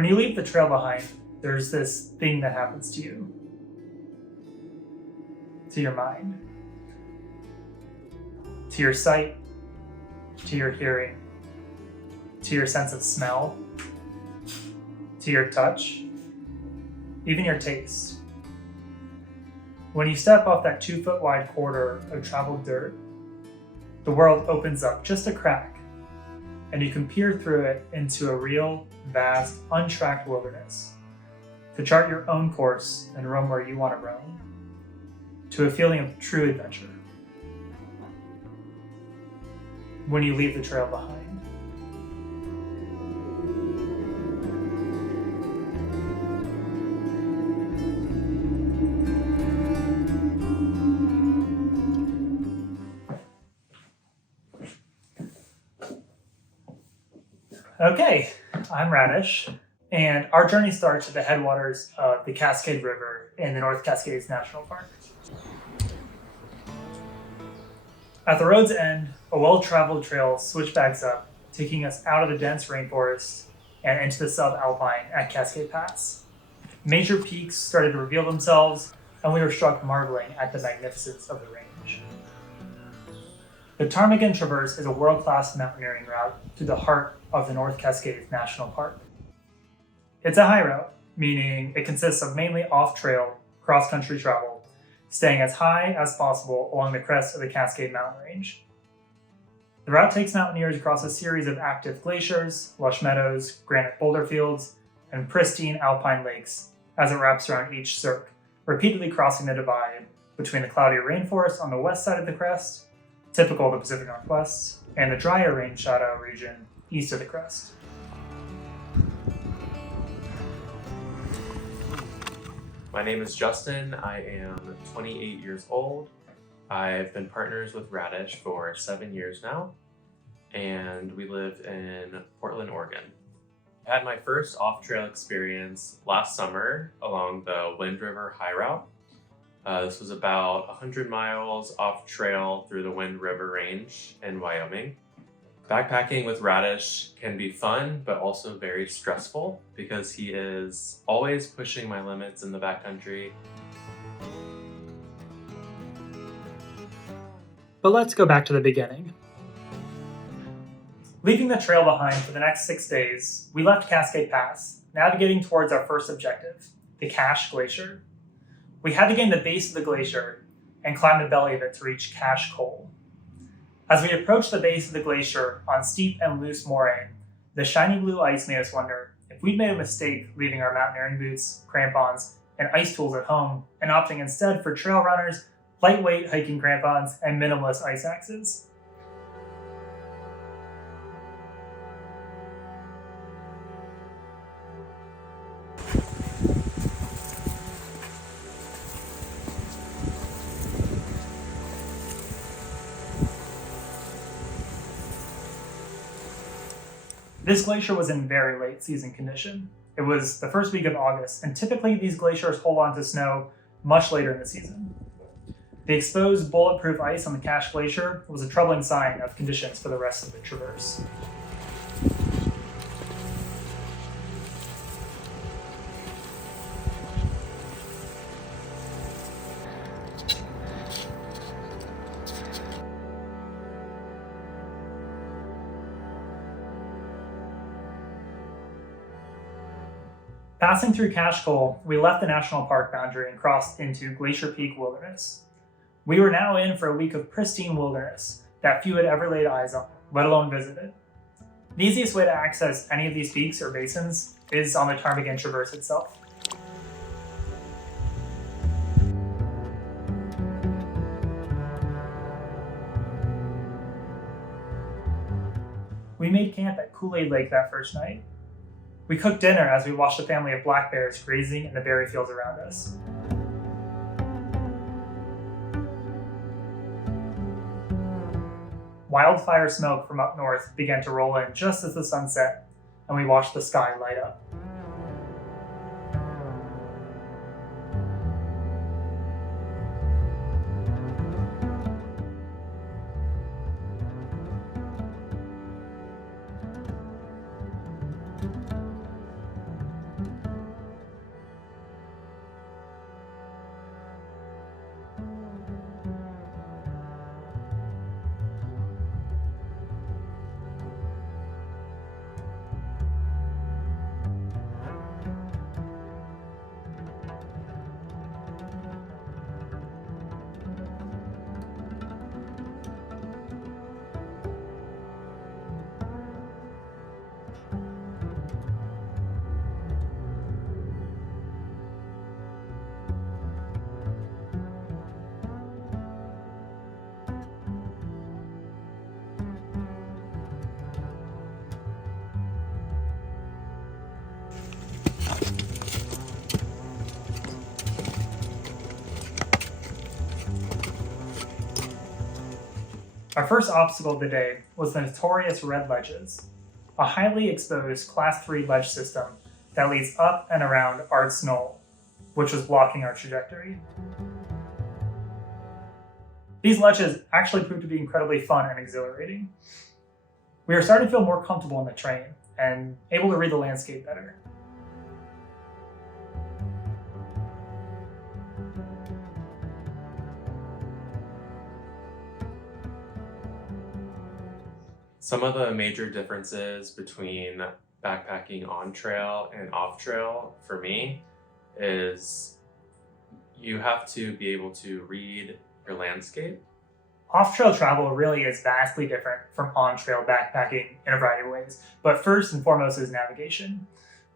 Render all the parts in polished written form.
When you leave the trail behind, there's this thing that happens to you, to your mind, to your sight, to your hearing, to your sense of smell, to your touch, even your taste. When you step off that 2-foot wide corridor of traveled dirt, the world opens up just a crack, and you can peer through it into a real, vast, untracked wilderness, to chart your own course and roam where you want to roam, to a feeling of true adventure. When you leave the trail behind. Okay, I'm Radish, and our journey starts at the headwaters of the Cascade River in the North Cascades National Park. At the road's end, a well-traveled trail switchbacks up, taking us out of the dense rainforest and into the sub-alpine at Cascade Pass. Major peaks started to reveal themselves, and we were struck marveling at the magnificence of the range. The Ptarmigan Traverse is a world-class mountaineering route through the heart of the North Cascades National Park. It's a high route, meaning it consists of mainly off-trail, cross-country travel, staying as high as possible along the crest of the Cascade Mountain Range. The route takes mountaineers across a series of active glaciers, lush meadows, granite boulder fields, and pristine alpine lakes as it wraps around each cirque, repeatedly crossing the divide between the cloudy rainforest on the west side of the crest, typical of the Pacific Northwest, and the drier rain shadow region east of the crest. My name is Justin. I am 28 years old. I've been partners with Radish for 7 years now, and we live in Portland, Oregon. I had my first off-trail experience last summer along the Wind River High Route. This was about 100 miles off-trail through the Wind River Range in Wyoming. Backpacking with Radish can be fun, but also very stressful because he is always pushing my limits in the backcountry. But let's go back to the beginning. Leaving the trail behind for the next 6 days, we left Cascade Pass, navigating towards our first objective, the Cache Glacier. We had to gain the base of the glacier and climb the belly of it to reach Cache Kool. As we approached the base of the glacier on steep and loose moraine, the shiny blue ice made us wonder if we'd made a mistake leaving our mountaineering boots, crampons, and ice tools at home and opting instead for trail runners, lightweight hiking crampons, and minimalist ice axes. This glacier was in very late season condition. It was the first week of August, and typically these glaciers hold on to snow much later in the season. The exposed bulletproof ice on the Cache Glacier was a troubling sign of conditions for the rest of the traverse. Passing through Cache Kool, we left the national park boundary and crossed into Glacier Peak Wilderness. We were now in for a week of pristine wilderness that few had ever laid eyes on, let alone visited. The easiest way to access any of these peaks or basins is on the Ptarmigan Traverse itself. We made camp at Kool-Aid Lake that first night. We cooked dinner as we watched a family of black bears grazing in the berry fields around us. Wildfire smoke from up north began to roll in just as the sun set, and we watched the sky light up. Our first obstacle of the day was the notorious red ledges, a highly exposed Class 3 ledge system that leads up and around Arts Knoll, which was blocking our trajectory. These ledges actually proved to be incredibly fun and exhilarating. We were starting to feel more comfortable in the terrain and able to read the landscape better. Some of the major differences between backpacking on trail and off trail for me is you have to be able to read your landscape. Off-trail travel really is vastly different from on-trail backpacking in a variety of ways, but first and foremost is navigation.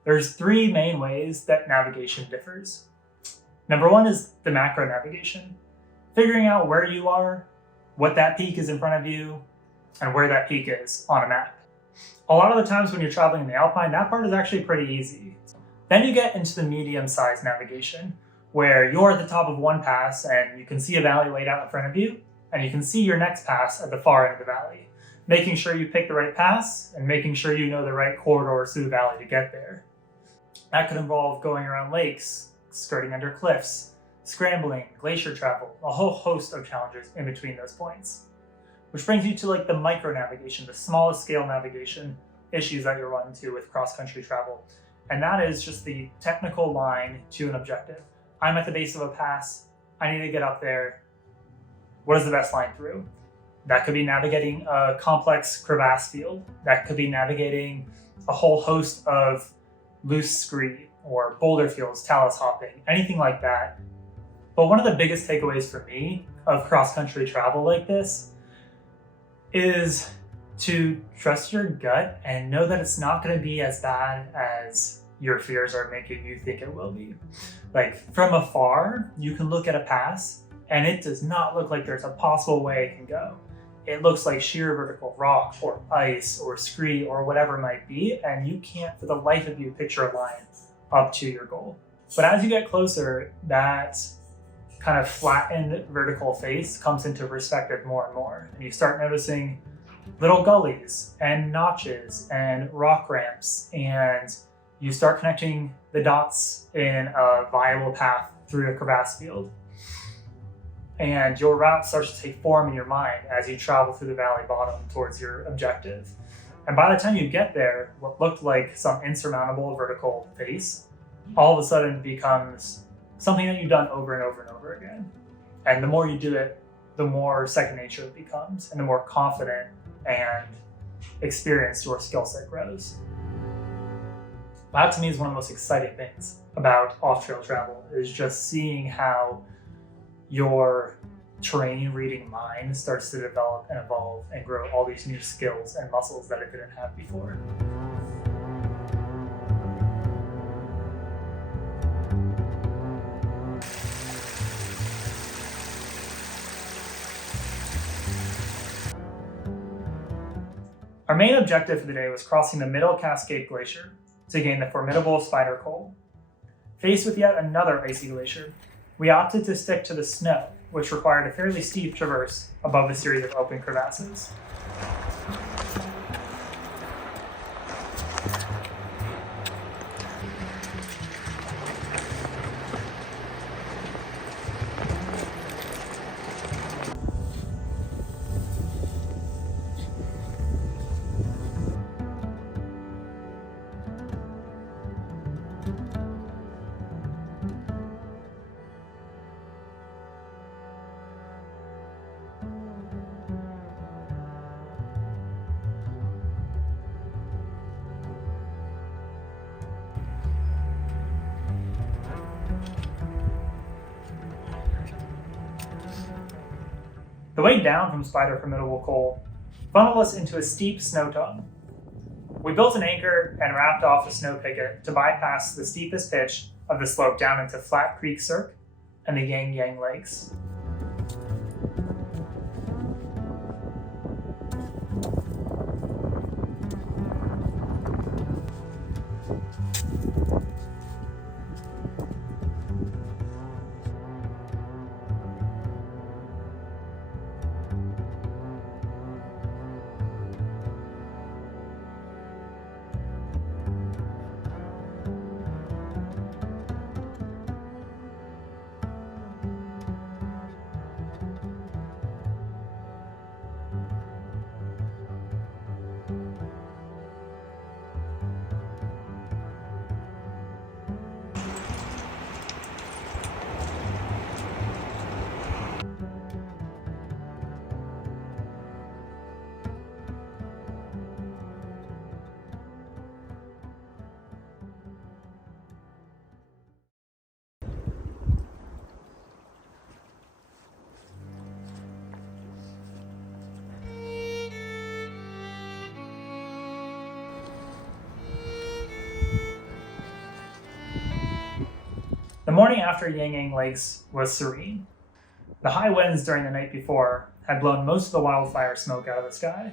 There's three main ways that navigation differs. Number one is the macro navigation, figuring out where you are, what that peak is in front of you, and where that peak is on a map. A lot of the times when you're traveling in the alpine, that part is actually pretty easy. Then you get into the medium-sized navigation, where you're at the top of one pass and you can see a valley laid out in front of you, and you can see your next pass at the far end of the valley, making sure you pick the right pass and making sure you know the right corridors through the valley to get there. That could involve going around lakes, skirting under cliffs, scrambling, glacier travel, a whole host of challenges in between those points. Which brings you to like the micro navigation, the smallest scale navigation issues that you'll run into with cross-country travel. And that is just the technical line to an objective. I'm at the base of a pass, I need to get up there. What is the best line through? That could be navigating a complex crevasse field. That could be navigating a whole host of loose scree or boulder fields, talus hopping, anything like that. But one of the biggest takeaways for me of cross-country travel like this is to trust your gut and know that it's not going to be as bad as your fears are making you think it will be. Like from afar, you can look at a pass and it does not look like there's a possible way it can go. It looks like sheer vertical rock or ice or scree or whatever it might be, and you can't for the life of you picture a line up to your goal. But as you get closer, that kind of flattened vertical face comes into perspective more and more. And you start noticing little gullies and notches and rock ramps, and you start connecting the dots in a viable path through a crevasse field. And your route starts to take form in your mind as you travel through the valley bottom towards your objective. And by the time you get there, what looked like some insurmountable vertical face all of a sudden becomes something that you've done over and over and over again. And the more you do it, the more second nature it becomes, and the more confident and experienced your skill set grows. That to me is one of the most exciting things about off-trail travel, is just seeing how your terrain reading mind starts to develop and evolve and grow all these new skills and muscles that it didn't have before. Our main objective for the day was crossing the Middle Cascade Glacier to gain the formidable Spider Kool. Faced with yet another icy glacier, we opted to stick to the snow, which required a fairly steep traverse above a series of open crevasses. The way down from Spider Formidable Kool funneled us into a steep snow tongue. We built an anchor and wrapped off a snow picket to bypass the steepest pitch of the slope down into Flat Creek Cirque and the Yang Yang Lakes. morning after Yang Lakes was serene. The high winds during the night before had blown most of the wildfire smoke out of the sky.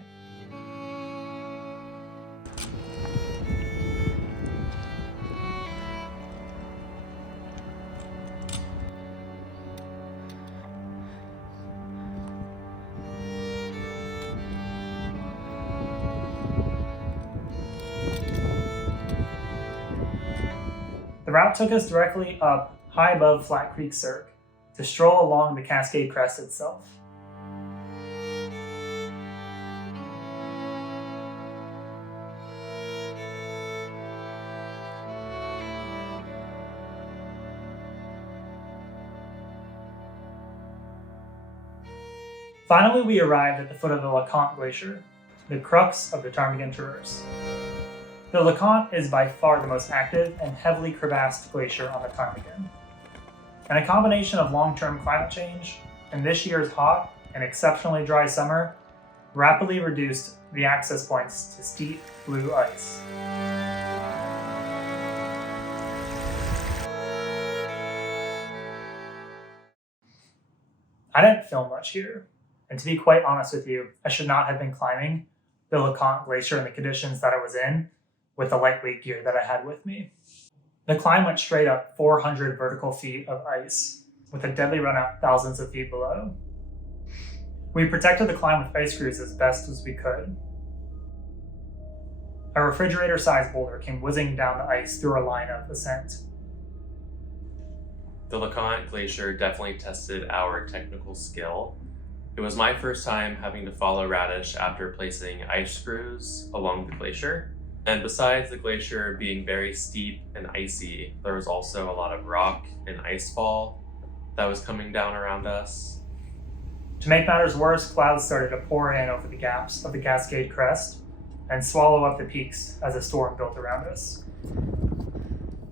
The route took us directly up high above Flat Creek Cirque to stroll along the Cascade crest itself. Finally, we arrived at the foot of the LeConte Glacier, the crux of the Ptarmigan Traverse. The LeConte is by far the most active and heavily crevassed glacier on the Ptarmigan. And a combination of long-term climate change and this year's hot and exceptionally dry summer rapidly reduced the access points to steep blue ice. I didn't film much here, and to be quite honest with you, I should not have been climbing the LeConte Glacier in the conditions that I was in with the lightweight gear that I had with me. The climb went straight up 400 vertical feet of ice, with a deadly run up thousands of feet below. We protected the climb with ice screws as best as we could. A refrigerator-sized boulder came whizzing down the ice through a line of ascent. The LeConte Glacier definitely tested our technical skill. It was my first time having to follow Radish after placing ice screws along the glacier. And besides the glacier being very steep and icy, there was also a lot of rock and icefall that was coming down around us. To make matters worse, clouds started to pour in over the gaps of the Cascade crest and swallow up the peaks as a storm built around us.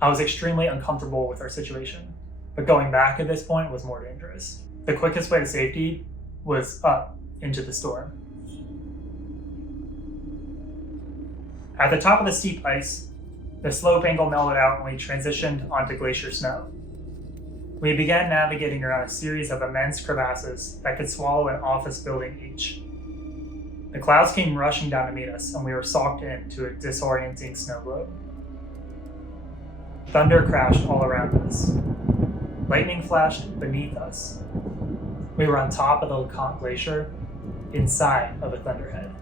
I was extremely uncomfortable with our situation, but going back at this point was more dangerous. The quickest way to safety was up into the storm. At the top of the steep ice, the slope angle mellowed out and we transitioned onto glacier snow. We began navigating around a series of immense crevasses that could swallow an office building each. The clouds came rushing down to meet us, and we were socked into a disorienting snow globe. Thunder crashed all around us. Lightning flashed beneath us. We were on top of the LeConte Glacier, inside of a thunderhead.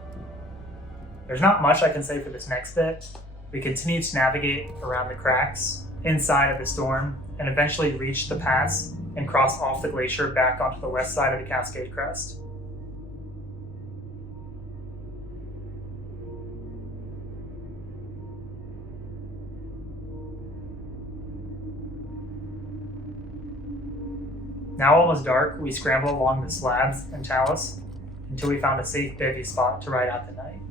There's not much I can say for this next bit. We continued to navigate around the cracks, inside of the storm, and eventually reached the pass and crossed off the glacier back onto the west side of the Cascade crest. Now almost dark, we scrambled along the slabs and talus until we found a safe bivvy spot to ride out the night.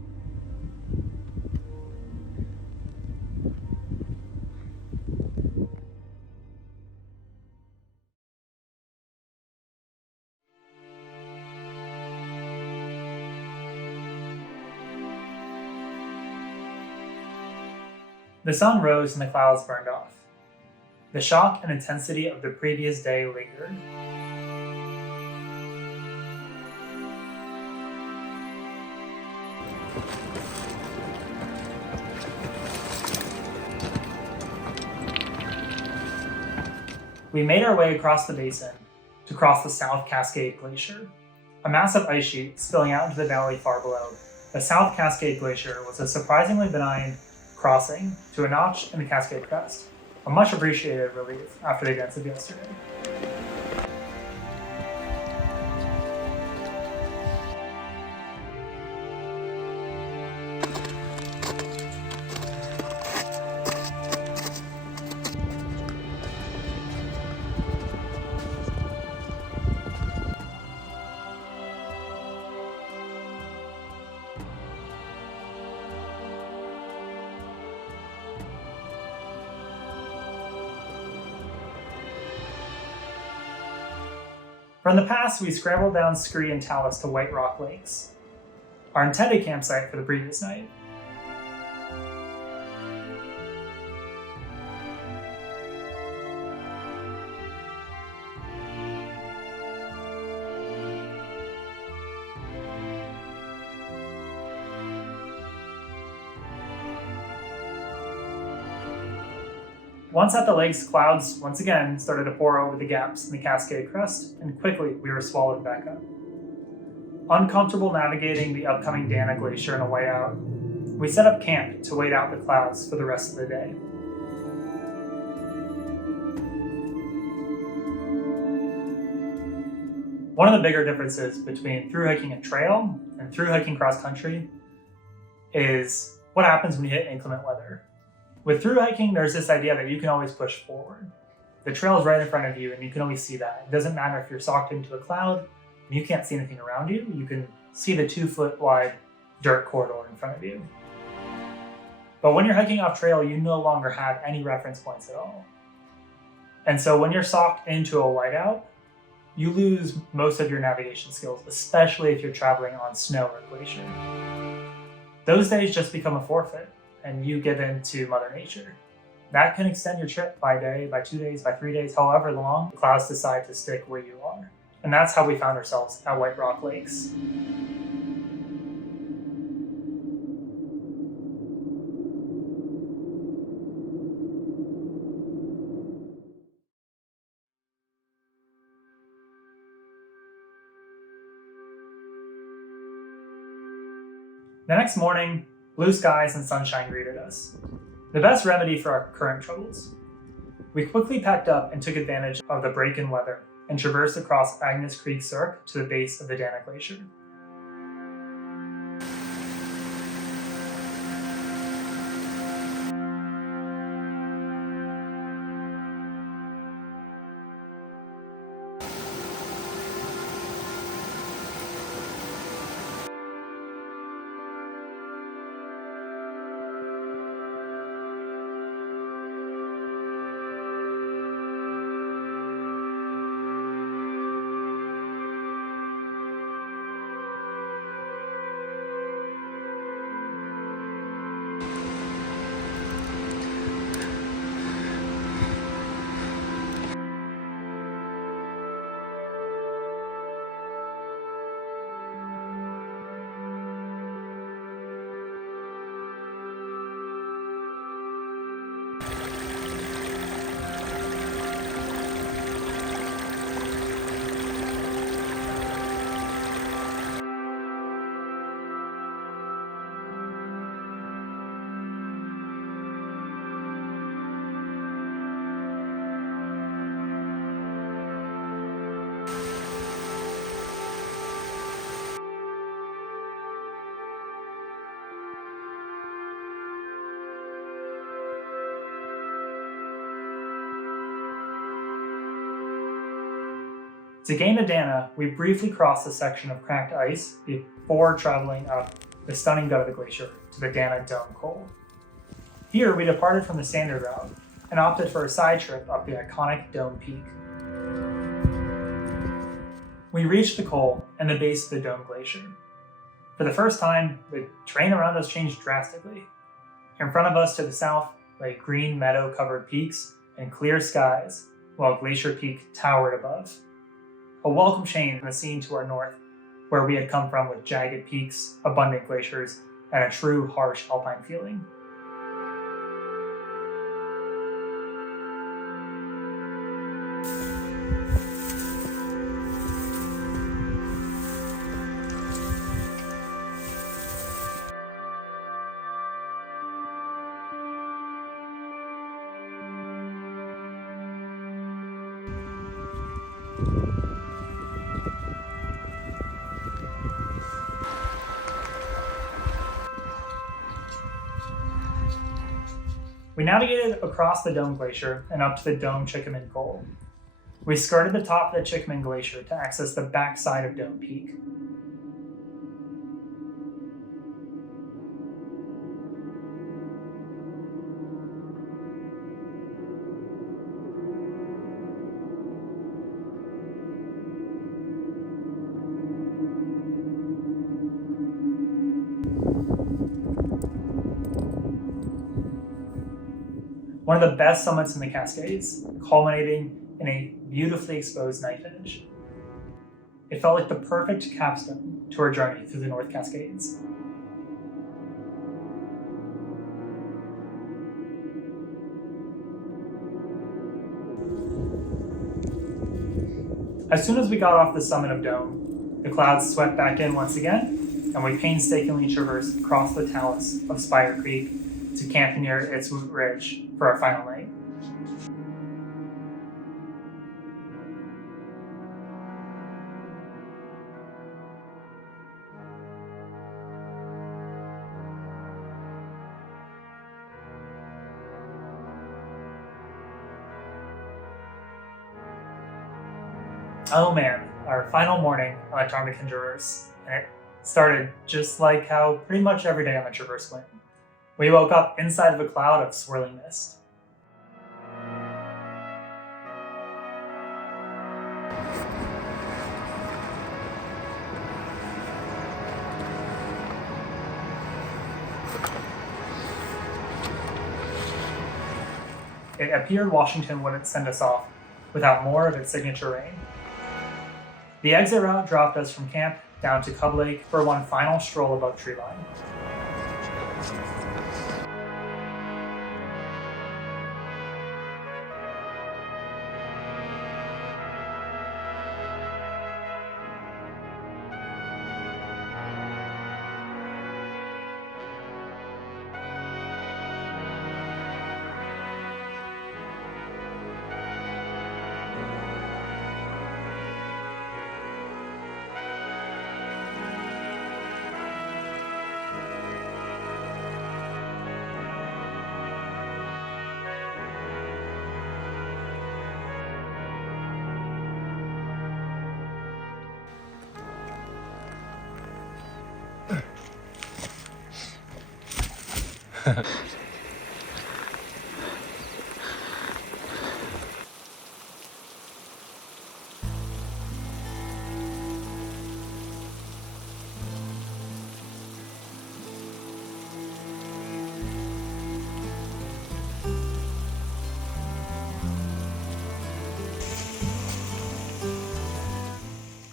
The sun rose and the clouds burned off. The shock and intensity of the previous day lingered. We made our way across the basin to cross the South Cascade Glacier, a massive ice sheet spilling out into the valley far below. The South Cascade Glacier was a surprisingly benign crossing to a notch in the Cascade crest, a much appreciated relief after the events of yesterday. From the pass, we scrambled down Scree and Talus to White Rock Lakes, our intended campsite for the previous night. Once at the lakes, clouds once again started to pour over the gaps in the Cascade crest, and quickly we were swallowed back up. Uncomfortable navigating the upcoming Dana Glacier on a way out, we set up camp to wait out the clouds for the rest of the day. One of the bigger differences between through hiking a trail and through hiking cross country is what happens when you hit inclement weather. With through hiking, there's this idea that you can always push forward. The trail is right in front of you and you can always see that. It doesn't matter if you're socked into a cloud and you can't see anything around you. You can see the 2-foot wide dirt corridor in front of you. But when you're hiking off trail, you no longer have any reference points at all. And so when you're socked into a whiteout, you lose most of your navigation skills, especially if you're traveling on snow or glacier. Those days just become a forfeit, and you give in to Mother Nature. That can extend your trip by a day, by 2 days, by 3 days, however long the clouds decide to stick where you are. And that's how we found ourselves at White Rock Lakes. The next morning, blue skies and sunshine greeted us. The best remedy for our current troubles. We quickly packed up and took advantage of the break in weather and traversed across Agnes Creek Cirque to the base of the Dana Glacier. To gain the Dana, we briefly crossed a section of cracked ice before traveling up the stunning gut of the glacier to the Dana Dome Kool. Here, we departed from the standard route and opted for a side trip up the iconic Dome Peak. We reached the Kool and the base of the Dome Glacier. For the first time, the terrain around us changed drastically. In front of us to the south lay green meadow-covered peaks and clear skies, while Glacier Peak towered above. A welcome change in the scene to our north, where we had come from with jagged peaks, abundant glaciers, and a true harsh alpine feeling. We navigated across the Dome Glacier and up to the Dome Chickaman Kool. We skirted the top of the Chickaman Glacier to access the backside of Dome Peak. One of the best summits in the Cascades, culminating in a beautifully exposed knife edge. It felt like the perfect capstone to our journey through the North Cascades. As soon as we got off the summit of Dome, the clouds swept back in once again, and we painstakingly traversed across the talus of Spire Creek to camp near Itswoot Ridge for our final night. Oh man, our final morning on the Ptarmigan Traverse, and it started just like how pretty much every day on the Traverse went. We woke up inside of a cloud of swirling mist. It appeared Washington wouldn't send us off without more of its signature rain. The exit route dropped us from camp down to Cub Lake for one final stroll above treeline.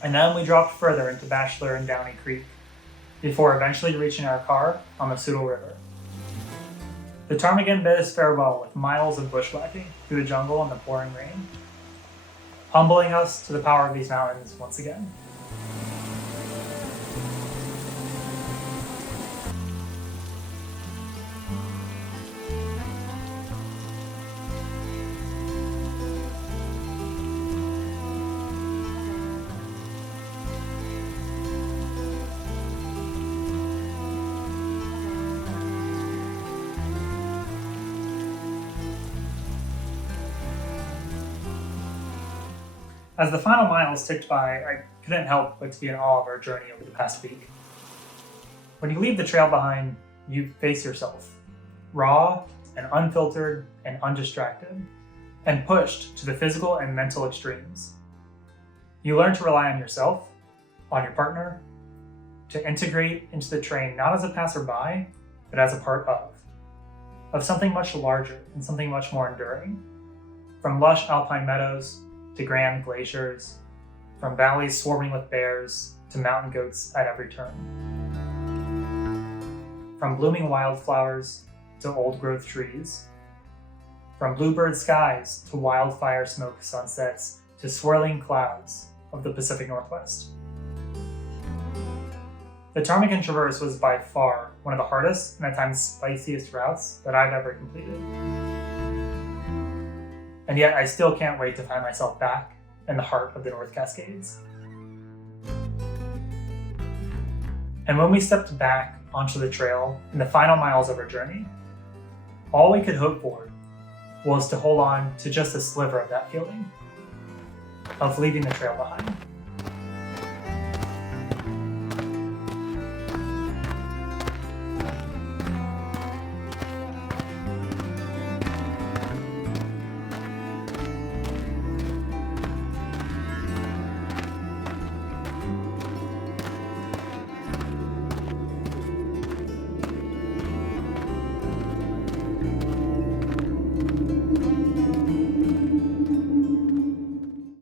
And then we dropped further into Bachelor and Downey Creek, before eventually reaching our car on the Suiattle River. The Ptarmigan bid us farewell with miles of bushwhacking through the jungle in the pouring rain, humbling us to the power of these mountains once again. As the final miles ticked by, I couldn't help but to be in awe of our journey over the past week. When you leave the trail behind, you face yourself, raw and unfiltered and undistracted, and pushed to the physical and mental extremes. You learn to rely on yourself, on your partner, to integrate into the train not as a passerby, but as a part of something much larger and something much more enduring. From lush alpine meadows to grand glaciers, from valleys swarming with bears to mountain goats at every turn. From blooming wildflowers to old-growth trees, from bluebird skies to wildfire smoke sunsets to swirling clouds of the Pacific Northwest. The Ptarmigan Traverse was by far one of the hardest and at times spiciest routes that I've ever completed. And yet I still can't wait to find myself back in the heart of the North Cascades. And when we stepped back onto the trail in the final miles of our journey, all we could hope for was to hold on to just a sliver of that feeling, of leaving the trail behind.